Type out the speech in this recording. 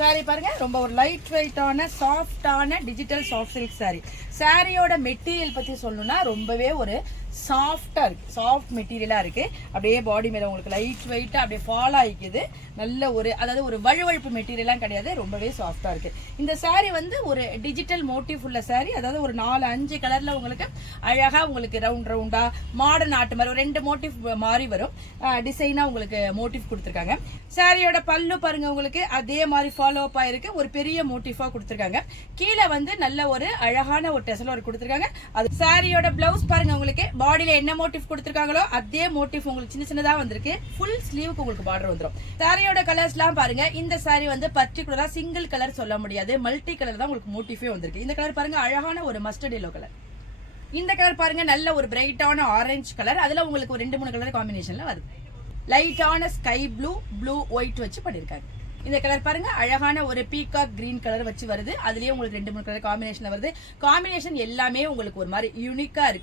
Sorry பாருங்க, ரொம்ப ஒரு லைட் வெயிட்டான சாஃப்டான டிஜிட்டல் சாஃப்ட் சில்க் சாரி. சாரியோட மெட்டீரியல் பத்தி சொல்லணும்னா ரொம்பவே ஒரு சாஃப்டா இருக்கு, சாஃப்ட் மெட்டீரியலா இருக்கு. அப்படியே பாடி மேல உங்களுக்கு லைட் வெயிட்டா அப்படியே ஃபால் ஆகிக்குது. நல்ல ஒரு அதாவது ஒரு வழுவழுப்பு மெட்டீரியலாம் கிடையாது, ரொம்பவே சாஃப்டா இருக்கு. இந்த சாரி வந்து ஒரு டிஜிட்டல் மோட்டிவ் உள்ள சாரி, அதாவது ஒரு 4-5 கலர்ல உங்களுக்கு அழகா உங்களுக்கு ரவுண்ட் ரவுண்டா மாடர்ன் ஆர்ட் மாதிரி ஒரு 2 மோட்டிவ் மாறி வரும். டிசைனா உங்களுக்கு மோட்டிவ் கொடுத்துருக்காங்க. சாரியோட பல்லு பாருங்க, உங்களுக்கு அதே மாதிரி ஃபாலோ அப் ஆயிருக்கு, ஒரு பெரிய மோட்டிஃபா கொடுத்துருக்காங்க. கீழே வந்து நல்ல ஒரு அழகான ஒரு டெசல் ஒர்க் கொடுத்துருக்காங்க. அது சாரியோட பிளவுஸ் பாருங்க, உங்களுக்கு பாடியில என்ன மோட்டிவ் கொடுத்துருக்காங்களோ அதே மோட்டிவ் உங்களுக்கு சின்ன சின்னதா வந்திருக்கு. ஃபுல் ஸ்லீவுக்கு உங்களுக்கு பார்டர் வந்துடும். சாரியோட கலர்ஸ் எல்லாம் பாருங்க, இந்த சாரி வந்து பர்டிகுலரா சிங்கிள் கலர் சொல்ல முடியாது, மல்டி கலர் தான் உங்களுக்கு மோட்டிஃபே வந்திருக்கு. இந்த கலர் பாருங்க, அழகான ஒரு மஸ்டர்ட் எல்லோ கலர். இந்த கலர் பாருங்க, நல்ல ஒரு பிரைட்டான ஆரஞ்சு கலர். அதுல உங்களுக்கு ஒரு 2-3 கலர் காம்பினேஷன்ல வருது. லைட்டான ஸ்கை ப்ளூ, ப்ளூ ஒயிட் வச்சு பண்ணிருக்காங்க. இந்த கலர் பாருங்க, அழகான ஒரு பீகாக் கிரீன் கலர் வச்சு வருது. அதுலயே உங்களுக்கு 2-3 கலர் காம்பினேஷன் வருது. காம்பினேஷன் எல்லாமே உங்களுக்கு ஒரு மாதிரி யூனிக்கா இருக்கு.